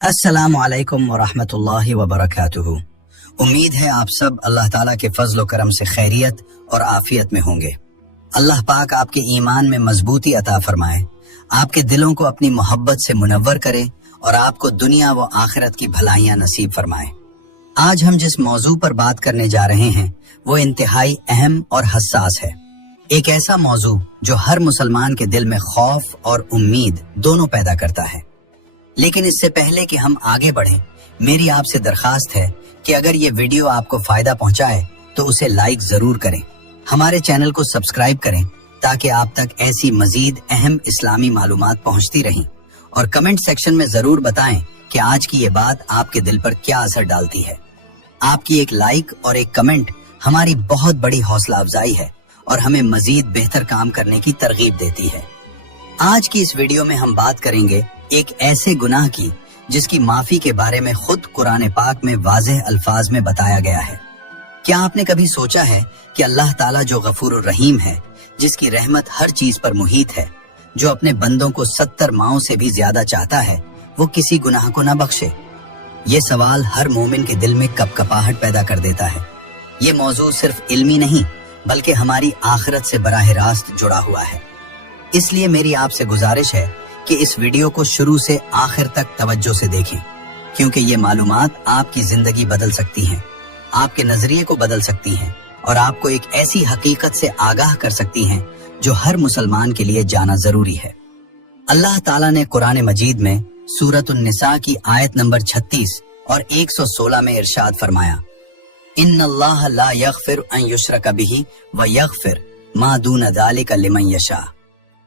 अस्सलामु अलैकुम वरहमतुल्लाहि वबरकातुहू। उम्मीद है आप सब अल्लाह ताला के फजल करम से खैरियत और आफियत में होंगे। अल्लाह पाक आपके ईमान में मजबूती अता फरमाए, आपके दिलों को अपनी मोहब्बत से मुनव्वर करे और आपको दुनिया व आखिरत की भलाइयाँ नसीब फरमाए। आज हम जिस मौजू पर बात करने जा रहे हैं वो इंतहाई अहम और हसास है। एक ऐसा मौजू जो हर मुसलमान के दिल में खौफ और उम्मीद दोनों पैदा करता है। लेकिन इससे पहले कि हम आगे बढ़ें, मेरी आपसे दरखास्त है कि अगर ये वीडियो आपको फायदा पहुंचाए तो उसे लाइक जरूर करें, हमारे चैनल को सब्सक्राइब करें ताकि आप तक ऐसी मजीद अहम इस्लामी मालूमात पहुंचती रहें, और कमेंट सेक्शन में जरूर बताएं कि आज की ये बात आपके दिल पर क्या असर डालती है। आपकी एक लाइक और एक कमेंट हमारी बहुत बड़ी हौसला अफजाई है और हमें मजीद बेहतर काम करने की तरगीब देती है। आज की इस वीडियो में हम बात करेंगे एक ऐसे गुनाह की जिसकी माफी के बारे में खुद कुरान पाक में वाज़ेह अल्फाज में बताया गया है। क्या आपने कभी सोचा है कि अल्लाह ताला जो गफूर रहीम है, जिसकी रहमत हर चीज पर मुहीत है, जो अपने बंदों को 70 माओं से भी ज्यादा चाहता है, वो किसी गुनाह को न बख्शे? ये सवाल हर मोमिन के दिल में कपकपाहट पैदा कर देता है। ये मौजू सिर्फ इल्मी नहीं बल्कि हमारी आखिरत से बराह रास्त जुड़ा हुआ है। इसलिए मेरी आपसे गुजारिश है कि इस वीडियो को शुरू से आखिर तक तवज्जो से देखें, क्योंकि ये मालूमात आपकी जिंदगी बदल सकती हैं, आपके नजरिए को बदल सकती हैं और आपको एक ऐसी हकीकत से आगाह कर सकती हैं जो हर मुसलमान के लिए जाना जरूरी है। अल्लाह ताला ने कुरान मजीद में सूरत उन-निसा की आयत नंबर 36 और 116 में इरशाद फरमाया, इन्नल्लाह ला यगफिर अन युशरक बिही व यगफिर मा दून ज़ालिका लिमन यशा,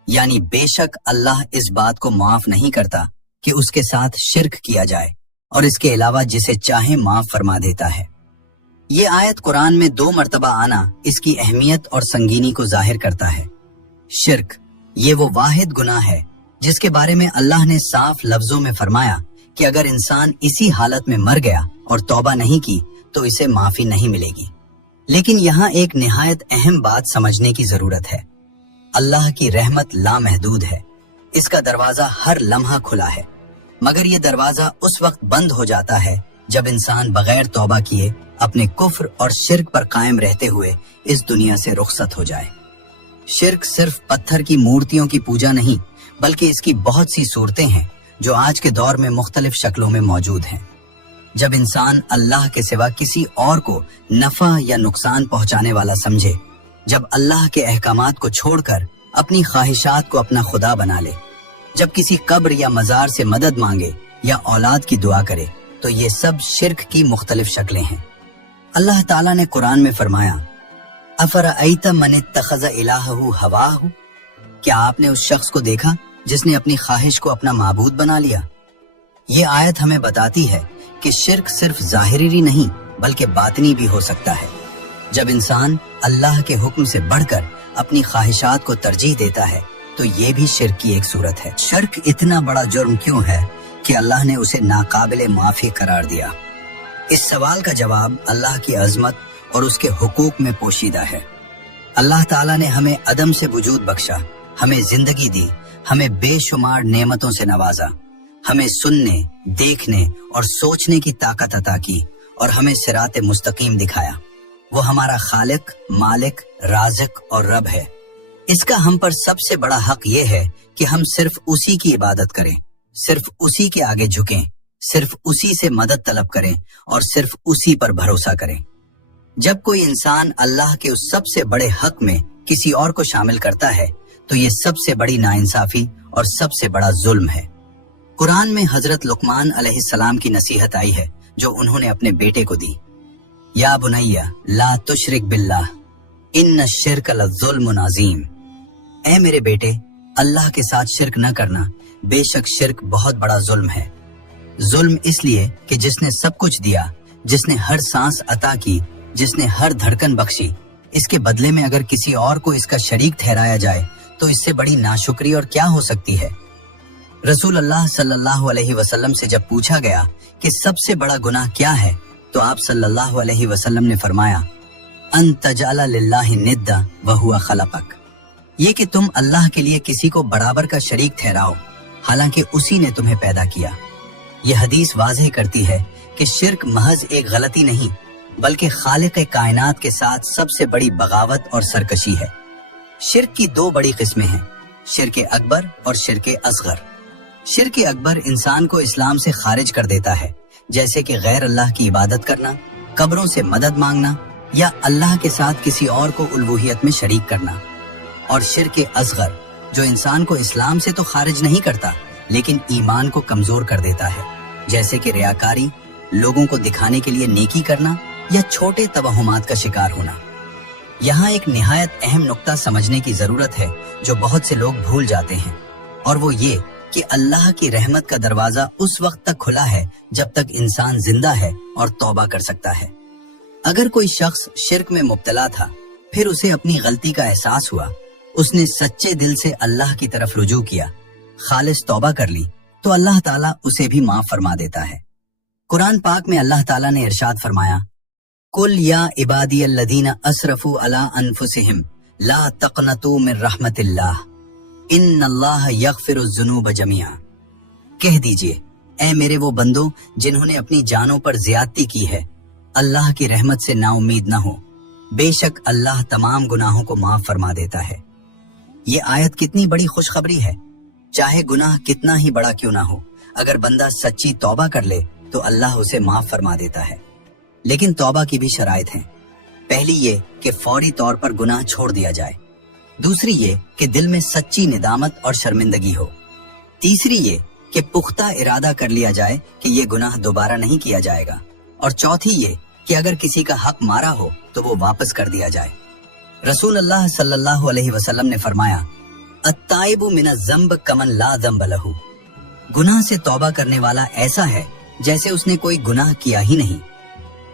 यानी बेशक अल्लाह इस बात को माफ नहीं करता कि उसके साथ शिर्क किया जाए और इसके अलावा जिसे चाहे माफ फरमा देता है। ये आयत कुरान में 2 मरतबा आना इसकी अहमियत और संगीनी को जाहिर करता है। शिर्क ये वो वाहिद गुनाह है जिसके बारे में अल्लाह ने साफ लफ्जों में फरमाया कि अगर इंसान इसी हालत में मर गया और तौबा नहीं की तो इसे माफी नहीं मिलेगी। लेकिन यहाँ एक निहायत अहम बात समझने की जरूरत है। अल्लाह की रहमत लामहदूद है, इसका दरवाजा हर लम्हा खुला है, मगर ये दरवाजा उस वक्त बंद हो जाता है जब इंसान बगैर तौबा किए अपने कुफ्र और शिर्क पर कायम रहते हुए इस दुनिया से रुखसत हो जाए। शिर्क सिर्फ पत्थर की मूर्तियों की पूजा नहीं बल्कि इसकी बहुत सी सूरतें हैं जो आज के दौर में मुख्तलिफ शक्लों में मौजूद हैं। जब इंसान अल्लाह के सिवा किसी और को नफा या नुकसान पहुंचाने वाला समझे, जब अल्लाह के अहकामात को छोड़कर अपनी ख्वाहिशात को अपना खुदा बना ले, जब किसी कब्र या मजार से मदद मांगे या औलाद की दुआ करे, तो ये सब शिर्क की मुख्तलिफ शक्लें हैं। अल्लाह ताला ने कुरान में फरमाया, अफरअयत मन इत्तखज़ इलाहहु हवाहु, क्या आपने उस शख्स को देखा जिसने अपनी ख्वाहिश को अपना माबूद बना लिया? ये आयत हमें बताती है कि शिर्क सिर्फ ज़ाहिरी नहीं बल्कि बातिनी भी हो सकता है। जब इंसान अल्लाह के हुक्म से बढ़कर अपनी ख्वाहिशात को तरजीह देता है तो ये भी शिर्क की एक सूरत है। शिर्क इतना बड़ा जुर्म क्यों है कि अल्लाह ने उसे नाकाबिले माफी करार दिया? इस सवाल का जवाब अल्लाह की अजमत और उसके हुकूक में पोशीदा है। अल्लाह ताला ने हमें अदम से वजूद बख्शा, हमें जिंदगी दी, हमें बेशुमार नेमतों से नवाजा, हमें सुनने, देखने और सोचने की ताकत अता की और हमें सिराते मुस्तकीम दिखाया। वो हमारा खालिक, मालिक, राज़िक और रब है। इसका हम पर सबसे बड़ा हक ये है कि हम सिर्फ उसी की इबादत करें, सिर्फ उसी के आगे झुकें, सिर्फ उसी से मदद तलब करें और सिर्फ उसी पर भरोसा करें। जब कोई इंसान अल्लाह के उस सबसे बड़े हक में किसी और को शामिल करता है तो ये सबसे बड़ी नाइंसाफी और सबसे बड़ा जुल्म है। कुरान में हजरत लुकमान अलैहिस्सलाम की नसीहत आई है जो उन्होंने अपने बेटे को दी, या बुनैया ला तुशरिक बिल्लाह इन्न शिर्क लज़ुल्मुन अज़ीम, ऐ मेरे बेटे अल्लाह के साथ शिर्क न करना, बेशक शिर्क बहुत बड़ा जुल्म है। जुल्म इसलिए कि जिसने सब कुछ दिया, जिसने हर सांस अता की, जिसने हर धड़कन बख्शी, इसके बदले में अगर किसी और को इसका शरीक ठहराया जाए तो इससे बड़ी नाशुक्री और क्या हो सकती है। रसूल अल्लाह सल्लल्लाहु अलैहि वसल्लम से जब पूछा गया कि सबसे बड़ा गुनाह क्या है तो आप सल्लल्लाहु अलैहि वसल्लम ने फरमाया, अन तजाला लिल्लाहि निद्दा व हुवा खलक़क, ये कि तुम अल्लाह के लिए किसी को बराबर का शरीक ठहराओ हालांकि उसी ने तुम्हें पैदा किया। یہ حدیث واضح کرتی ہے کہ شرک محض ایک غلطی نہیں بلکہ خالق کائنات کے ساتھ سب سے بڑی بغاوت اور سرکشی ہے۔ شرک کی دو بڑی قسمیں ہیں، شرک اکبر اور شرک اصغر۔ شرک اکبر انسان کو اسلام سے خارج کر دیتا ہے، جیسے کہ غیر اللہ کی عبادت کرنا، قبروں سے مدد مانگنا یا اللہ کے ساتھ کسی اور کو الوہیت میں شریک کرنا۔ اور شرک اصغر جو انسان کو اسلام سے تو خارج نہیں کرتا لیکن ایمان کو کمزور کر دیتا ہے، جیسے کہ ریاکاری، لوگوں کو دکھانے کے لیے نیکی کرنا یا چھوٹے توہمات کا شکار ہونا۔ یہاں ایک نہایت اہم نقطہ سمجھنے کی ضرورت ہے جو بہت سے لوگ بھول جاتے ہیں، اور وہ یہ کہ اللہ کی رحمت کا دروازہ اس وقت تک کھلا ہے جب تک انسان زندہ ہے اور توبہ کر سکتا ہے۔ اگر کوئی شخص شرک میں مبتلا تھا، پھر اسے اپنی غلطی کا احساس ہوا، اس نے سچے دل سے اللہ کی طرف رجوع کیا، خالص توبہ کر لی، تو اللہ تعالیٰ اسے بھی معاف فرما دیتا ہے۔ قرآن پاک میں اللہ تعالیٰ نے ارشاد فرمایا، قل یا عبادی الذین اسرفوا علی انفسہم لا تقنطوا من رحمت اللہ ان اللہ یغفر الذنوب جميعا۔ کہہ دیجئے، اے میرے وہ بندوں جنہوں نے اپنی جانوں پر زیادتی کی ہے، اللہ کی رحمت سے نا امید نہ ہو، بے شک اللہ تمام گناہوں کو معاف فرما دیتا ہے۔ یہ آیت کتنی بڑی خوشخبری ہے، چاہے گناہ کتنا ہی بڑا کیوں نہ ہو، اگر بندہ سچی توبہ کر لے تو اللہ اسے معاف فرما دیتا ہے۔ لیکن توبہ کی بھی شرائط ہیں۔ پہلی یہ کہ فوری طور پر گناہ چھوڑ دیا جائے، دوسری یہ کہ دل میں سچی ندامت اور شرمندگی ہو، تیسری یہ کہ پختہ ارادہ کر لیا جائے کہ یہ گناہ دوبارہ نہیں کیا جائے گا، اور چوتھی یہ کہ اگر کسی کا حق مارا ہو تو وہ واپس کر دیا جائے۔ رسول اللہ صلی اللہ علیہ وسلم نے فرمایا، التائب من الذنب کمن لا ذنب لہ، گناہ سے توبہ کرنے والا ایسا ہے جیسے اس نے کوئی گناہ کیا ہی نہیں۔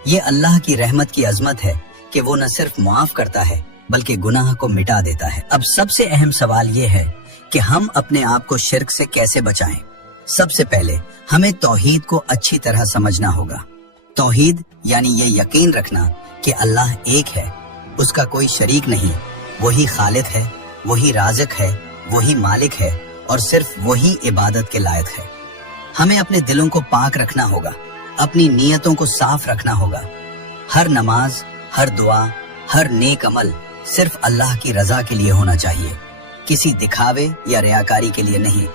یہ اللہ کی رحمت کی عظمت ہے کہ وہ نہ صرف معاف کرتا ہے بلکہ گناہ کو مٹا دیتا ہے۔ اب سب سے اہم سوال یہ ہے کہ ہم اپنے آپ کو شرک سے کیسے بچائیں۔ سب سے پہلے ہمیں توحید کو اچھی طرح سمجھنا ہوگا۔ توحید یعنی یہ یقین رکھنا کہ اللہ ایک ہے، اس کا کوئی شریک نہیں، وہی خالق ہے، وہی رازق ہے، وہی مالک ہے، اور صرف وہی عبادت کے لائق ہے۔ ہمیں اپنے دلوں کو پاک رکھنا ہوگا، اپنی نیتوں کو صاف رکھنا ہوگا۔ ہر نماز، ہر دعا، ہر نیک عمل صرف اللہ کی رضا کے لیے ہونا چاہیے، کسی دکھاوے یا ریاکاری کے لیے نہیں۔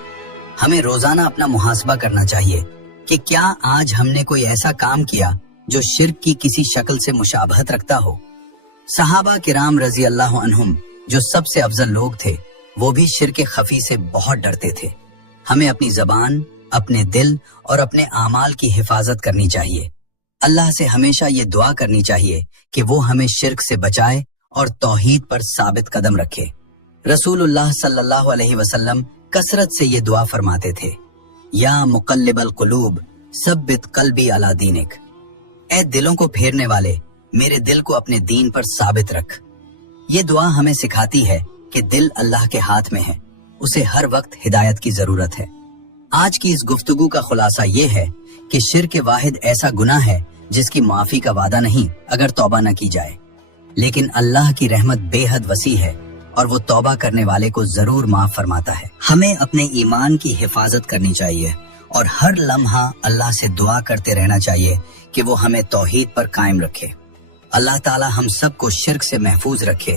ہمیں روزانہ اپنا محاسبہ کرنا چاہیے کہ کیا آج ہم نے کوئی ایسا کام کیا جو شرک کی کسی شکل سے مشابہت رکھتا ہو۔ صحابہ کرام رضی اللہ عنہم جو سب سے افضل لوگ تھے، وہ بھی شرک خفی سے بہت ڈرتے تھے۔ ہمیں اپنی زبان، اپنے دل اور اپنے اعمال کی حفاظت کرنی چاہیے۔ اللہ سے ہمیشہ یہ دعا کرنی چاہیے کہ وہ ہمیں شرک سے بچائے اور توحید پر ثابت قدم رکھے۔ رسول اللہ صلی اللہ علیہ وسلم کثرت سے یہ دعا فرماتے تھے، یا مقلب القلوب ثبت قلبی علی دینک، اے دلوں کو پھیرنے والے میرے دل کو اپنے دین پر ثابت رکھ۔ یہ دعا ہمیں سکھاتی ہے کہ دل اللہ کے ہاتھ میں ہے، اسے ہر وقت ہدایت کی ضرورت ہے۔ آج کی اس گفتگو کا خلاصہ یہ ہے کہ شرک واحد ایسا گناہ ہے جس کی معافی کا وعدہ نہیں اگر توبہ نہ کی جائے، لیکن اللہ کی رحمت بے حد وسیع ہے اور وہ توبہ کرنے والے کو ضرور معاف فرماتا ہے۔ ہمیں اپنے ایمان کی حفاظت کرنی چاہیے اور ہر لمحہ اللہ سے دعا کرتے رہنا چاہیے کہ وہ ہمیں توحید پر قائم رکھے۔ اللہ تعالی ہم سب کو شرک سے محفوظ رکھے،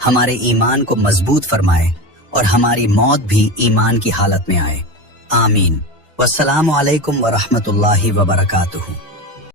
ہمارے ایمان کو مضبوط فرمائے اور ہماری موت بھی ایمان کی حالت میں آئے۔ آمین۔ والسلام علیکم ورحمۃ اللہ وبرکاتہ۔